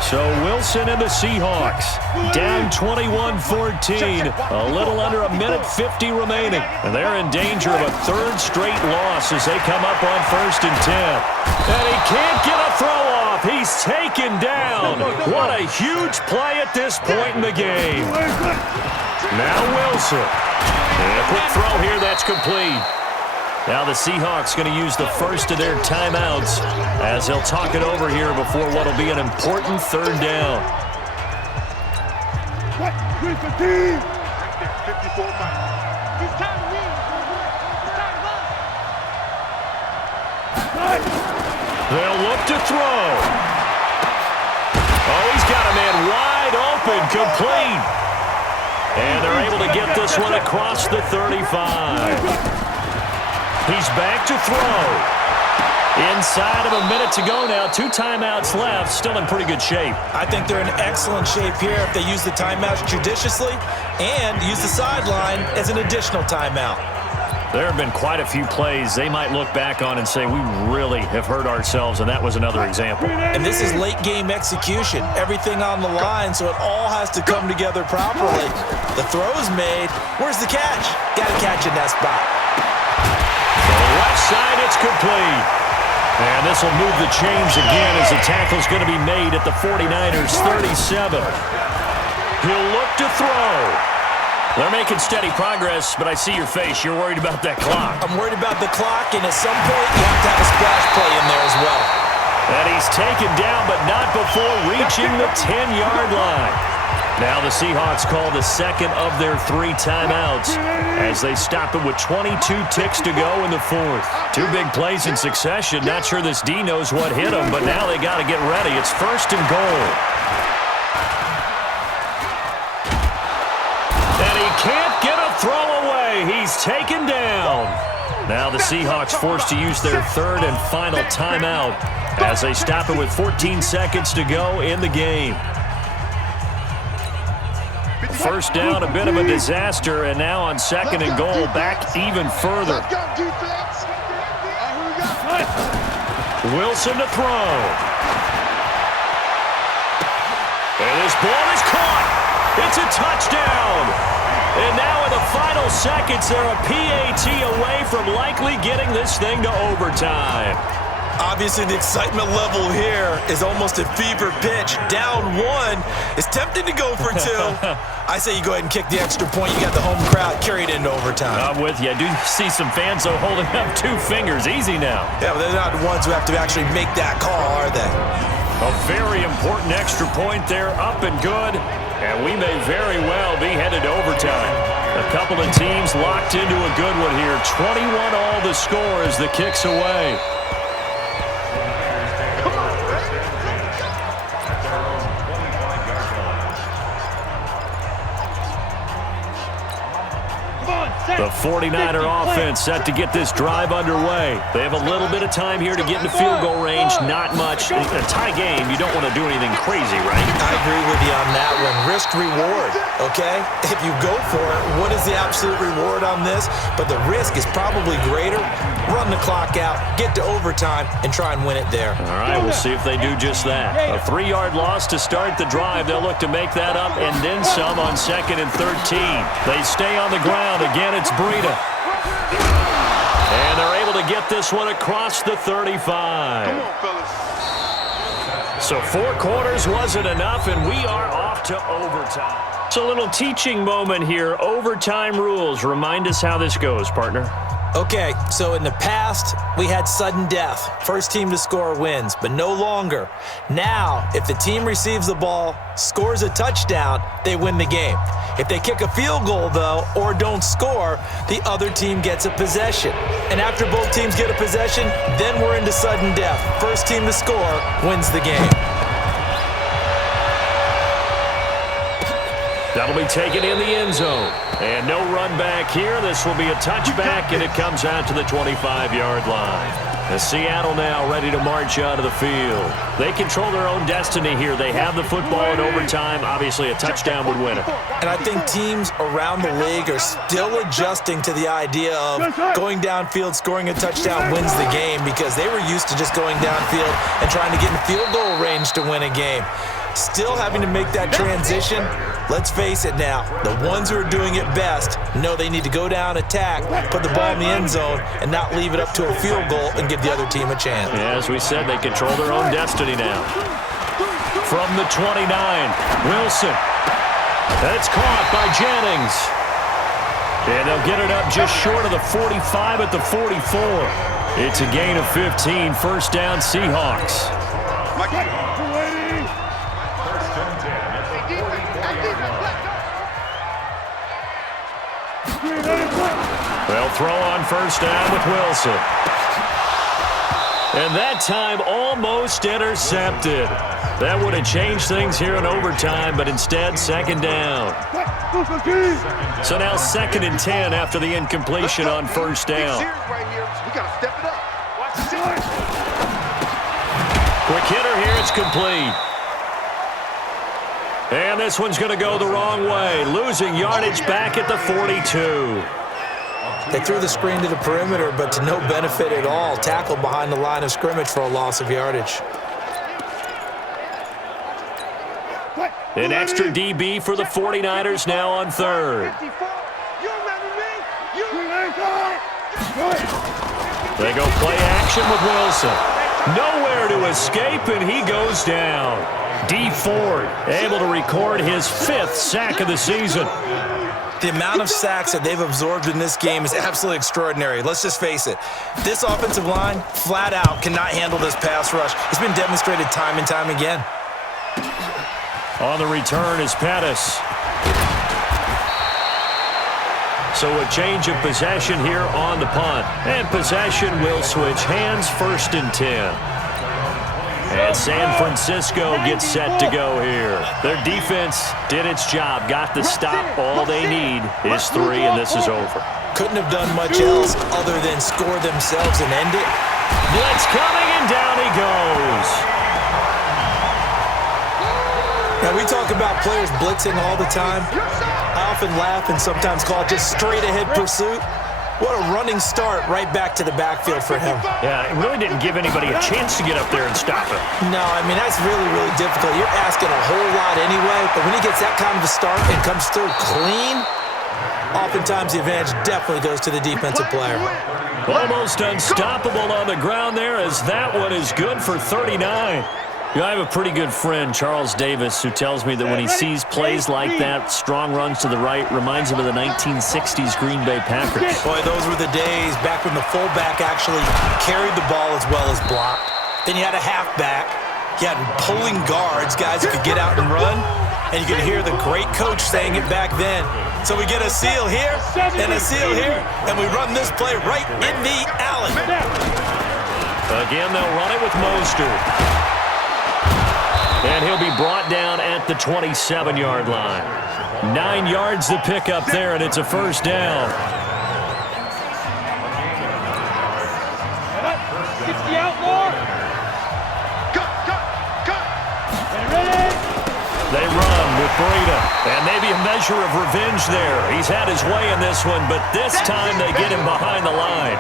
So Wilson and the Seahawks down 21-14. A little under a minute 50 remaining. And they're in danger of a 3rd straight loss as they come up on 1st and 10. And he can't get a throw off. He's taken down. What a huge play at this point in the game. Now Wilson. And a quick throw here, that's complete. Now the Seahawks going to use the first of their timeouts as they'll talk it over here before what will be an important 3rd down. They'll look to throw. Oh, he's got a man wide open, complete. And they're able to get this one across the 35. He's back to throw. Inside of a minute to go now. 2 timeouts left. Still in pretty good shape. I think they're in excellent shape here if they use the timeouts judiciously and use the sideline as an additional timeout. There have been quite a few plays they might look back on and say, we really have hurt ourselves, and that was another example. And this is late-game execution. Everything on the line, so it all has to come together properly. The throw's made. Where's the catch? Got to catch in that spot. Left side, it's complete. And this will move the chains again as the tackle's going to be made at the 49ers 37. He'll look to throw. They're making steady progress, but I see your face. You're worried about that clock. I'm worried about the clock, and at some point, you have to have a splash play in there as well. And he's taken down, but not before reaching the 10-yard line. Now the Seahawks call the second of their 3 timeouts as they stop it with 22 ticks to go in the 4th. 2 big plays in succession. Not sure this D knows what hit him, but now they got to get ready. It's 1st and goal. And he can't get a throw away. He's taken down. Now the Seahawks forced to use their 3rd and final timeout as they stop it with 14 seconds to go in the game. First down, a bit of a disaster, and now on 2nd and goal, back even further. Wilson to throw. And this ball is caught. It's a touchdown. And now in the final seconds, they're a PAT away from likely getting this thing to overtime. Obviously, the excitement level here is almost at fever pitch. Down 1 is tempting to go for 2. I say you go ahead and kick the extra point. You got the home crowd carried into overtime. I'm with you. I do see some fans, though, holding up 2 fingers. Easy now. Yeah, but they're not the ones who have to actually make that call, are they? A very important extra point there, up and good. And we may very well be headed to overtime. A couple of teams locked into a good one here. 21 all the score as the kick's away. The 49er offense set to get this drive underway. They have a little bit of time here to get into field goal range. Not much. In a tie game, you don't want to do anything crazy, right? I agree with you on that one. Risk-reward, okay? If you go for it, what is the absolute reward on this? But the risk is probably greater. Run the clock out, get to overtime, and try and win it there. All right, we'll see if they do just that. A 3-yard loss to start the drive. They'll look to make that up and then some on 2nd and 13. They stay on the ground. Again, it's Breida. And they're able to get this one across the 35. So 4 quarters wasn't enough, and we are off to overtime. It's a little teaching moment here. Overtime rules. Remind us how this goes, partner. Okay, so in the past, we had sudden death. First team to score wins, but no longer. Now, if the team receives the ball, scores a touchdown, they win the game. If they kick a field goal, though, or don't score, the other team gets a possession. And after both teams get a possession, then we're into sudden death. First team to score wins the game. That'll be taken in the end zone. And no run back here. This will be a touchback, and it comes out to the 25-yard line. As Seattle now ready to march out of the field. They control their own destiny here. They have the football in overtime. Obviously, a touchdown would win it. And I think teams around the league are still adjusting to the idea of going downfield, scoring a touchdown wins the game, because they were used to just going downfield and trying to get in field goal range to win a game. Still having to make that transition. Let's face it now, the ones who are doing it best know they need to go down, attack, put the ball in the end zone, and not leave it up to a field goal and give the other team a chance. Yeah, as we said, they control their own destiny now. From the 29, Wilson. That's caught by Jennings. And they'll get it up just short of the 45 at the 44. It's a gain of 15, first down Seahawks. They'll throw on first down with Wilson. And that time almost intercepted. That would have changed things here in overtime, but instead second down. So now 2nd and 10 after the incompletion on first down. Quick hitter here, it's complete. And this one's going to go the wrong way. Losing yardage back at the 42. They threw the screen to the perimeter, but to no benefit at all. Tackled behind the line of scrimmage for a loss of yardage. An extra DB for the 49ers now on 3rd. They go play action with Wilson. Nowhere to escape, and he goes down. Dee Ford able to record his 5th sack of the season. The amount of sacks that they've absorbed in this game is absolutely extraordinary. Let's just face it. This offensive line, flat out, cannot handle this pass rush. It's been demonstrated time and time again. On the return is Pettis. So a change of possession here on the punt. And possession will switch hands, 1st and 10. And San Francisco gets set to go here. Their defense did its job, got the stop. All they need is 3, and this is over. Couldn't have done much else other than score themselves and end it. Blitz coming, and down he goes. Now, we talk about players blitzing all the time. I often laugh and sometimes call it just straight-ahead pursuit. What a running start right back to the backfield for him. Yeah, it really didn't give anybody a chance to get up there and stop him. No, I mean, that's really, really difficult. You're asking a whole lot anyway, but when he gets that kind of a start and comes through clean, oftentimes the advantage definitely goes to the defensive player. Almost unstoppable on the ground there, as that one is good for 39. You know, I have a pretty good friend, Charles Davis, who tells me that when he sees plays like that, strong runs to the right, reminds him of the 1960s Green Bay Packers. Boy, those were the days back when the fullback actually carried the ball as well as blocked. Then you had a halfback. You had pulling guards, guys who could get out and run. And you could hear the great coach saying it back then. So we get a seal here and a seal here, and we run this play right in the alley. Again, they'll run it with Mostert. And he'll be brought down at the 27-yard line. 9 yards to pick up there, and it's a first down. They run with Breida, and maybe a measure of revenge there. He's had his way in this one, but this time they get him behind the line.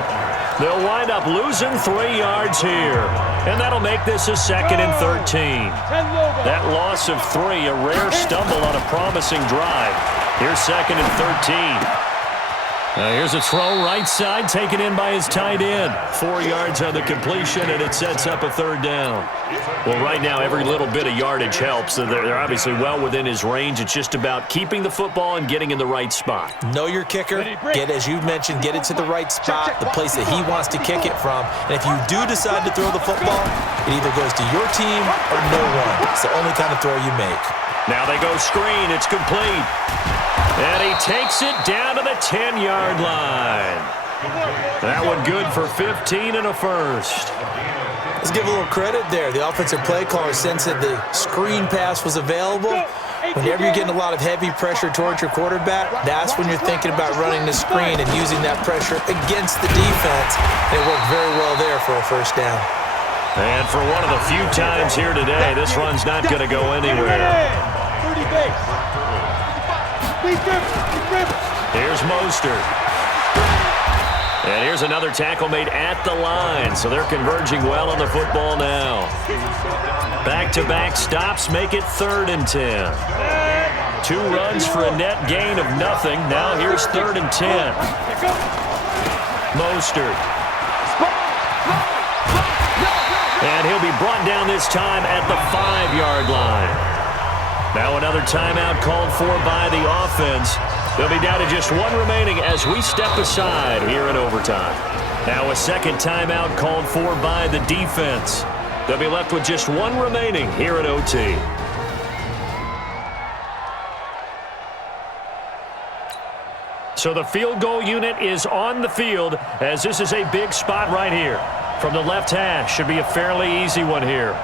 They'll wind up losing 3 yards here. And that'll make this a 2nd and 13. That loss of 3, a rare stumble on a promising drive. Here's 2nd and 13. Here's a throw right side, taken in by his tight end. 4 yards on the completion, and it sets up a third down. Well, right now, every little bit of yardage helps. They're obviously well within his range. It's just about keeping the football and getting in the right spot. Know your kicker. As you mentioned, get it to the right spot, the place that he wants to kick it from. And if you do decide to throw the football, it either goes to your team or no one. It's the only kind of throw you make. Now they go screen. It's complete. And he takes it down to the 10-yard line. That one good for 15 and a first. Let's give a little credit there. The offensive play caller sensed that the screen pass was available. Whenever you're getting a lot of heavy pressure towards your quarterback, that's when you're thinking about running the screen and using that pressure against the defense. And it worked very well there for a first down. And for one of the few times here today, this run's not going to go anywhere. 30 base. Here's Mostert. And here's another tackle made at the line, so they're converging well on the football now. Back-to-back stops make it 3rd and 10. 2 runs for a net gain of nothing. Now here's 3rd and 10. Mostert. And he'll be brought down this time at the 5-yard line. Now another timeout called for by the offense. They'll be down to just 1 remaining as we step aside here in overtime. Now a second timeout called for by the defense. They'll be left with just 1 remaining here at OT. So the field goal unit is on the field as this is a big spot right here. From the left hash, should be a fairly easy one here.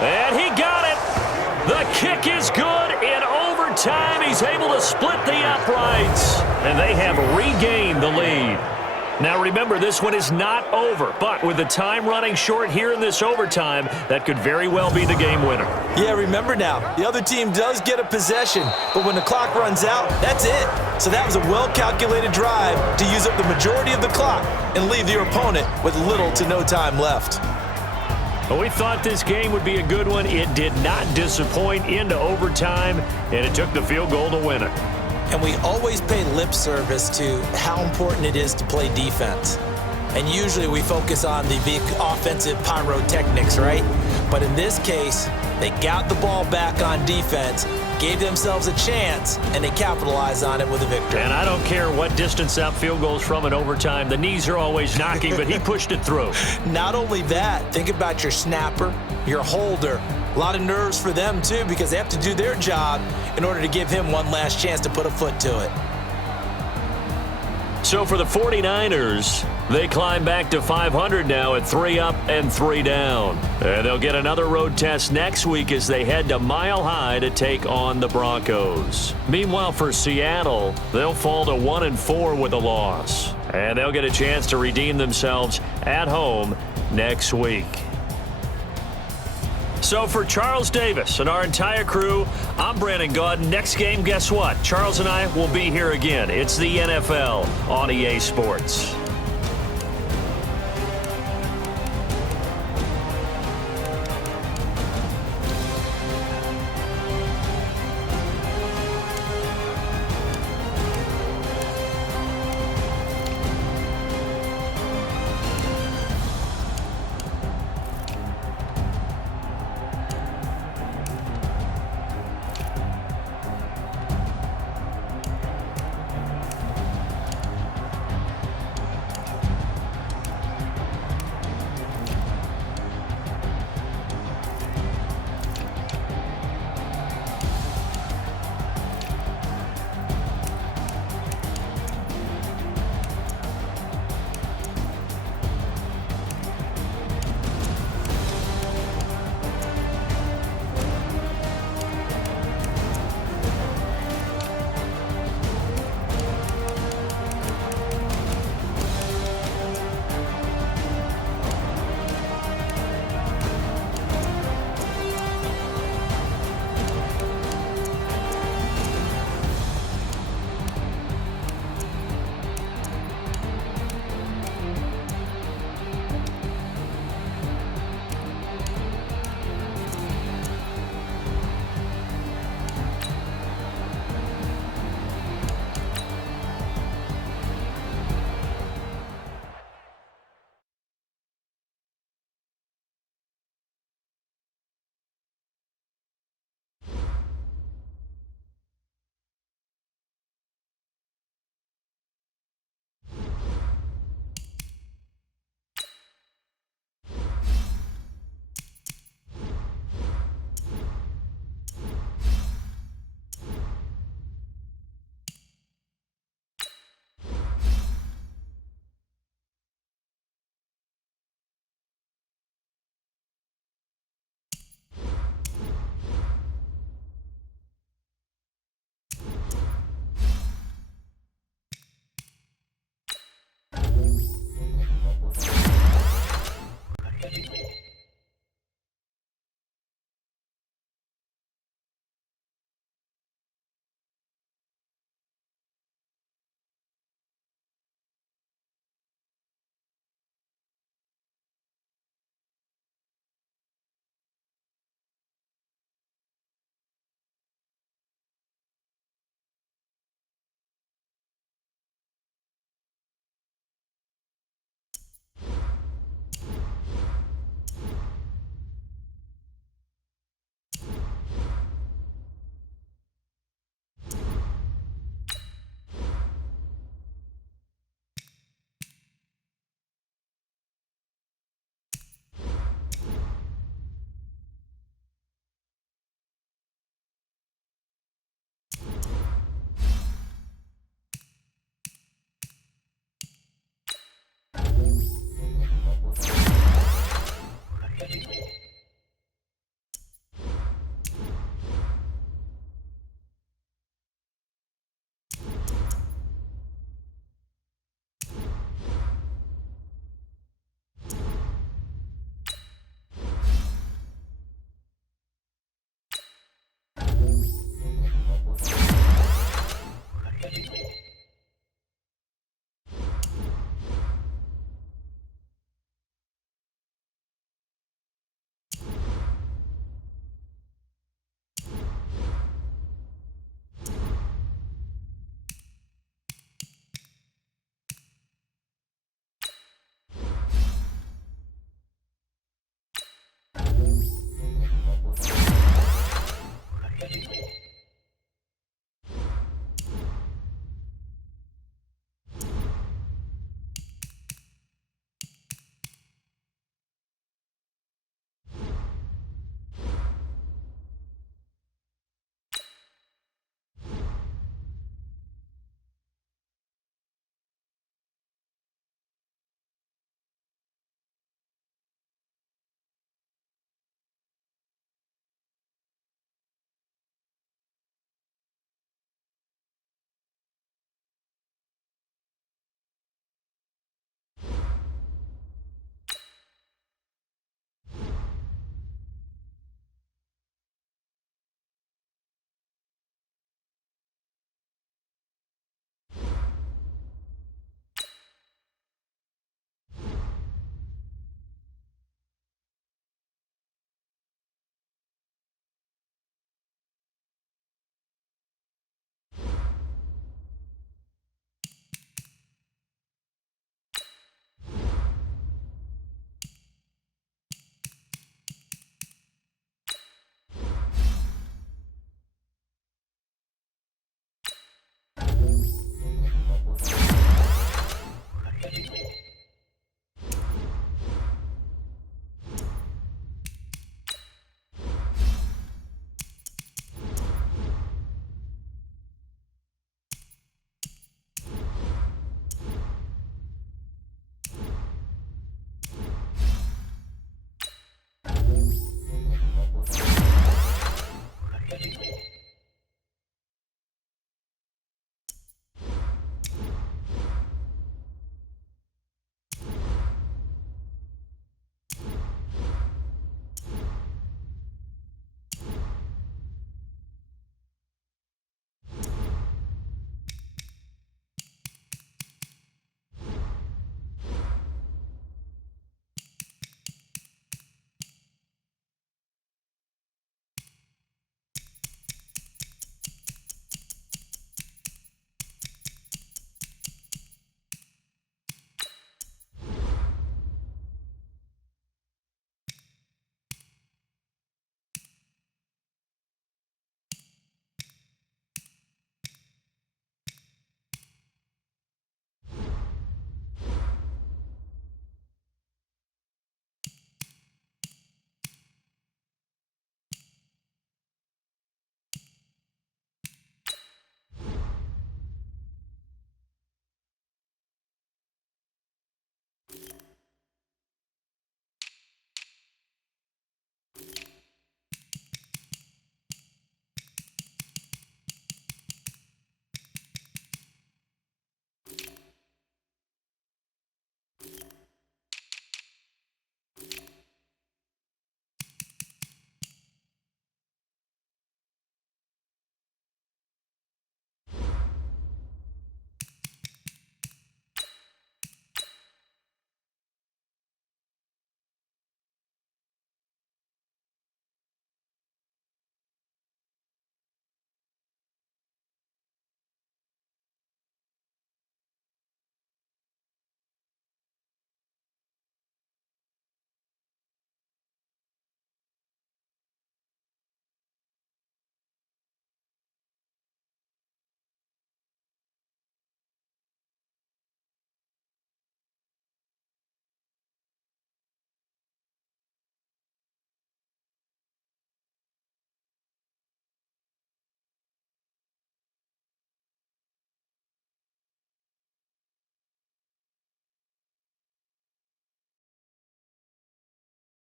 And he got it. The kick is good in overtime. He's able to split the uprights. And they have regained the lead. Now remember, this one is not over, but with the time running short here in this overtime, that could very well be the game winner. Yeah, remember now, the other team does get a possession, but when the clock runs out, that's it. So that was a well-calculated drive to use up the majority of the clock and leave your opponent with little to no time left. Well, we thought this game would be a good one. It did not disappoint into overtime, and it took the field goal to win it. And we always pay lip service to how important it is to play defense. And usually we focus on the big offensive pyrotechnics, right? But in this case, they got the ball back on defense, gave themselves a chance, and they capitalized on it with a victory. And I don't care what distance out field goals from in overtime. The knees are always knocking, but he pushed it through. Not only that, think about your snapper, your holder. A lot of nerves for them, too, because they have to do their job in order to give him one last chance to put a foot to it. So for the 49ers, they climb back to 500 now at 3 up and 3 down. And they'll get another road test next week as they head to Mile High to take on the Broncos. Meanwhile, for Seattle, they'll fall to 1-4 with a loss. And they'll get a chance to redeem themselves at home next week. So for Charles Davis and our entire crew, I'm Brandon Gaudin. Next game, guess what? Charles and I will be here again. It's the NFL on EA Sports.